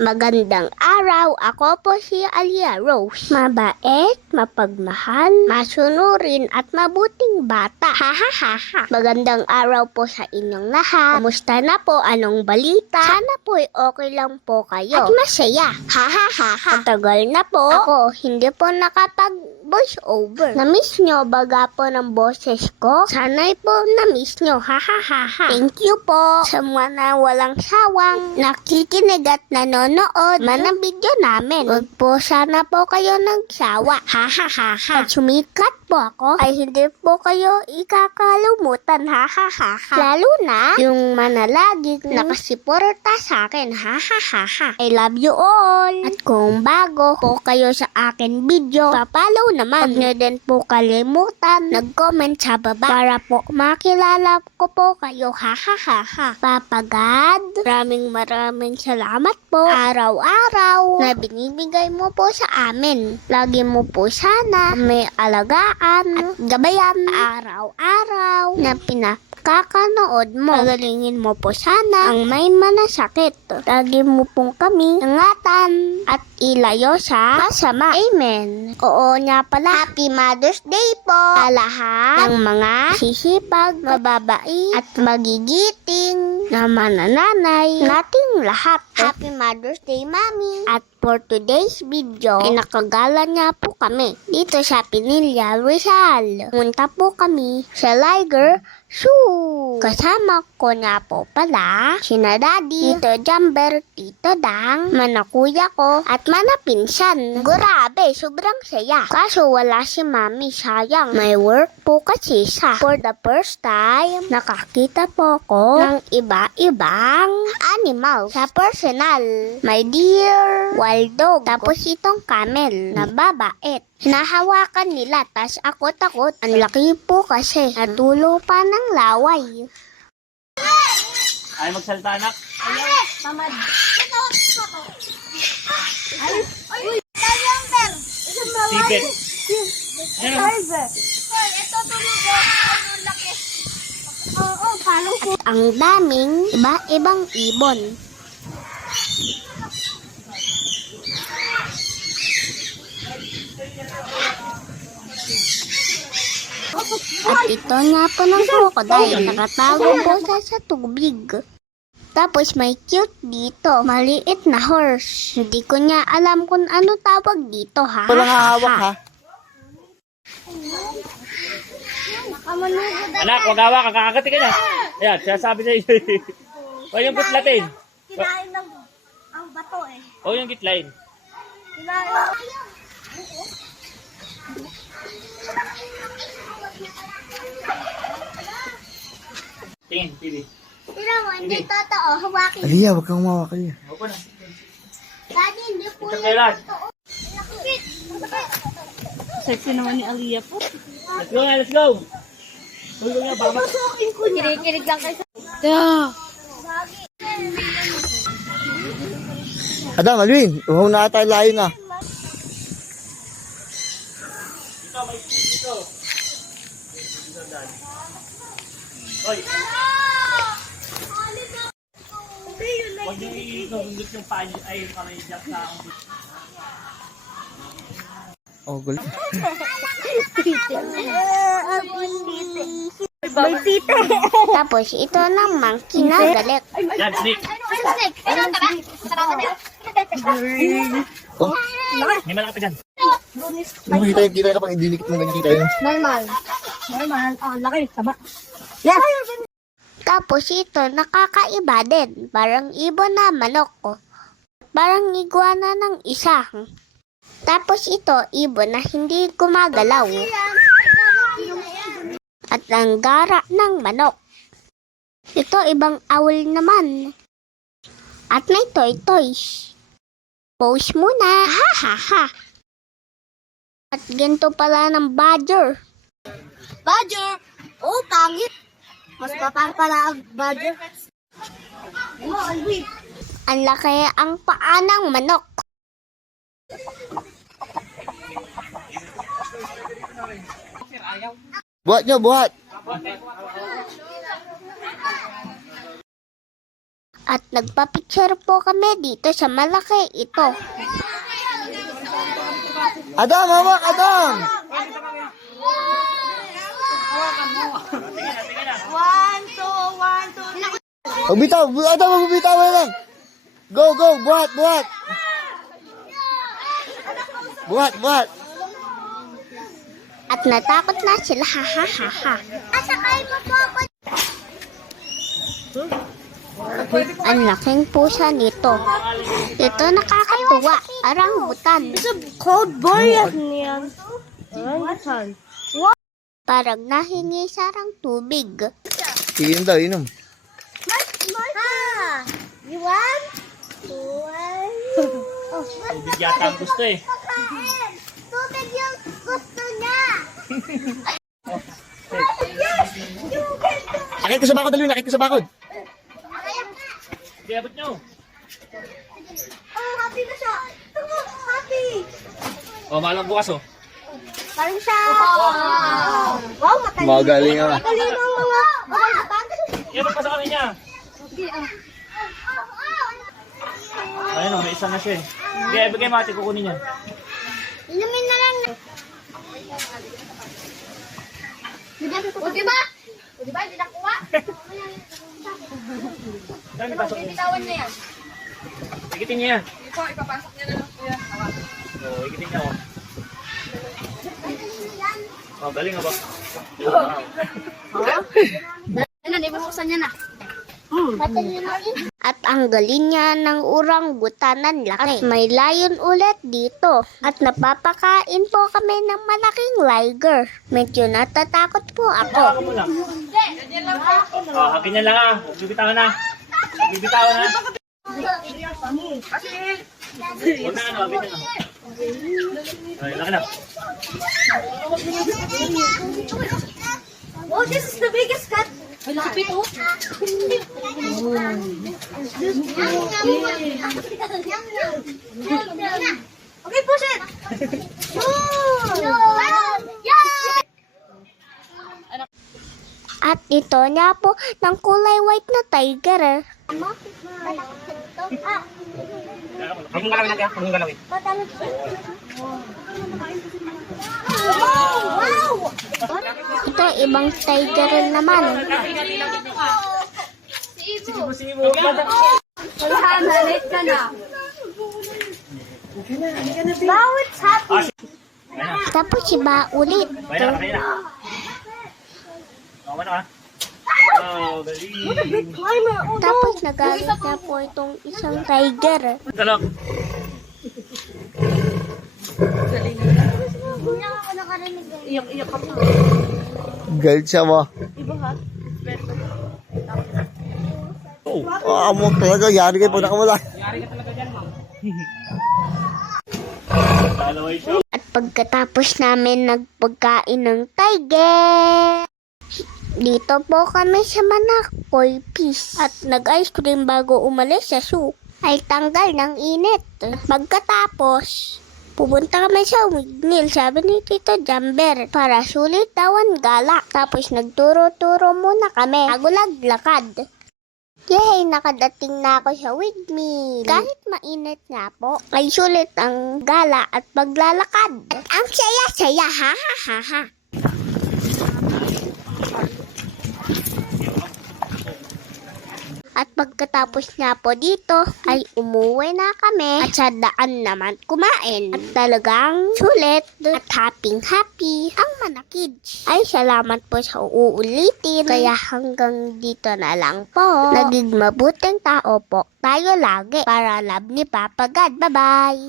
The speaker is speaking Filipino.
Magandang araw, ako po si Alia Rose. Mabait, mapagmahal, masunurin at mabuting bata. Ha ha ha ha. Magandang araw po sa inyong lahat. Kamusta na po? Anong balita? Sana po okay lang po kayo. At masaya. Ha ha ha ha. Matagal na po. Ako, hindi po nakapag voice over. Na-miss nyo baga po ng boses ko? Sana'y po na-miss nyo. Ha ha ha ha. Thank you po sa mga na walang sawang nakikinig at nanonood man ang video namin. Huwag po sana po kayo nagsawa. Ha ha ha ha. Pag sumikat po ako, ay hindi po kayo ikakalumutan. Ha ha ha ha. Lalo na yung manalaging nakasiporta sa akin. Ha ha ha ha. I love you all. At kung bago po kayo sa akin video, papalaw naman. Huwag nyo din po kalimutan nag-comment sa baba para po makilala ko po kayo. Ha ha ha ha. Papa God, maraming salamat po araw-araw na binibigay mo po sa amin. Lagi mo po sana may alagaan at gabayan araw-araw na pinakakanood mo. Pagalingin mo po sana ang may manasakit. Lagi mo pong kami ingatan at ilayo sa masama. Amen. Oo nga pala, Happy Mother's Day po sa lahat ng mga sisipag, mababait at magigiting na manananay nating lahat. Happy Mother's Day, Mami! At for today's video, ay nakagala niya po kami dito sa Pinilla, Rizal. Punta po kami sa Liger Zoo. Kasama ko na po pala sina Daddy, Tito Jumper, Tito Dang, manakuya ko at manapinsan. Grabe, sobrang saya. Kaso wala si Mami, sayang. May work po kasi siya. For the first time, nakakita po ko ng iba-ibang animal sa personal. My dear wild dog. Tapos itong camel na babait. Hinahawakan nila, tas ako takot. Ang laki po kasi. Natulo pa ng laway. Ay, magsalita anak. Tamad. Sipit. At ang daming iba-ibang ibon. At ito nga po ng crocodile. Nakatago po sa tubig. Tapos may cute dito. Maliit na horse. Hindi ko niya alam kung ano tawag dito, ha? Walang hahawak, ha? Anak, wag hawak, kakakati ka na. Ayan, sinasabi sa iyo. Huwag yung gitlatin. Kinain ng ang bato eh. Huwag yung gitlain. Tingin, TV. Tira mo, hindi totoo. Hawakin. Alia, huwag kang umawak, Alia. Opo na. Daddy, hindi po Ito yan kailan. totoo. Sexy naman ni Alia po. Let's go na, let's go. Huwag nga, baka Kinikilig lang kayo. Adam, Alvin, uhaw na tayo layo na. Dito, may dito. Hoy. Huwag nyo i-gundot yung paa nyo. Ay, yung kamay dyan sa akong dito. Oh, gulo. May tite. Tapos ito naman kinagalit. Yan, snake. Oh, May malaki pa dyan. kita kapag idinikit mo ganyan kita yun. Normal. Laki. Tama. Tapos ito nakakaiba din. Parang ibon na manok ko. Parang iguana ng isa. Tapos ito ibon na hindi gumagalaw. At ang gara ng manok. Ito ibang owl naman. At may toys. Pose muna. Ha ha ha. At ganito pala ng badger. Badger? Oh, pangit. Mas papang pala ang badger. Ang laki ang paa ng manok. Buhat nyo, buhat. At nagpa-picture po kami dito sa malaki ito. Adam, hawak, Adam! Magbitaw, Adam, magbitaw lang. Go, go, buhat, buhat. Buhat, buhat. At natakot na sila, ha ha ha ha. Asakay mo po ako. Ang laking pusa nito. Ito nakakatuwa. Orangutan. Cold boy yan. Parang nahingi sarang tubig. Inom daw, inom. You want? Tubig yata ang gusto eh. Tubig yung gusto niya. Akit ka sa bakod, Alvin, akit ka sa bakod. Sige, abot nyo. Oh, happy na siya. Happy. Oh, malang bukas oh. Parang siya. Wow, Magaling ah. matalino ang mga orangutan. Iabot pa sa kanya. Ayun oh, may isa na siya eh. Sige, ibigay mo ate, kukunin niya. Inumin na lang. O, diba? O, diba? Hindi nakuha? Dami, pasok niya. Bitawan niya yan. Ikitin niya yan. Ipapasok niya na lang kuya. Oo, ikitin niya oh. Oh, galing nga ba? At ang galing niya ng orangutanan laki. At may lion ulit dito. At napapakain po kami ng malaking liger. Medyo natatakot po ako. Ako muna. Oh, hakin niya lang ah. Huwag bibitawan na. Bibitawan na. Huwag na ano, hakin na. Ay, laki na. Oh, this is the biggest cat. Ay, lapit oh. Okay, push it. At ito niya po ng kulay white na tiger. Huwag mong galawin natin ah. Huwag mong galawin. Ito ibang tiger naman. Sibo. Now it's happy. Ayun na. Tapos iba ulit. Ayun na. Okay na ah. Wow, galing. Tapos nagalit na po itong isang tiger. Talok. Iyak-iyak ka pa. Galit siya mo. Iba ha? Oh. Ah, mo talaga, yari kayo pag nakamula. Dalaway siya. At pagkatapos namin nagpagkain ng tiger, dito po kami sa Manakoy Peace. At nag-ice cream bago umalis sa zoo. Ay tanggal ng init. Pagkatapos, pupunta kami sa windmill, sabi ni Tito Jumper, para sulit daw ang gala. Tapos nagturo-turo muna kami bago naglakad. Yay! Nakadating na ako sa windmill. Kahit mainit nga po, ay sulit ang gala at paglalakad. At ang saya-saya, ha ha ha ha. At pagkatapos nga po dito, ay umuwi na kami at sa daan naman kumain. At talagang sulit at happy ang Manakids. Ay salamat po sa uulitin. Kaya hanggang dito na lang po. Naging mabuting tao po tayo lagi para love ni Papa God. Bye-bye!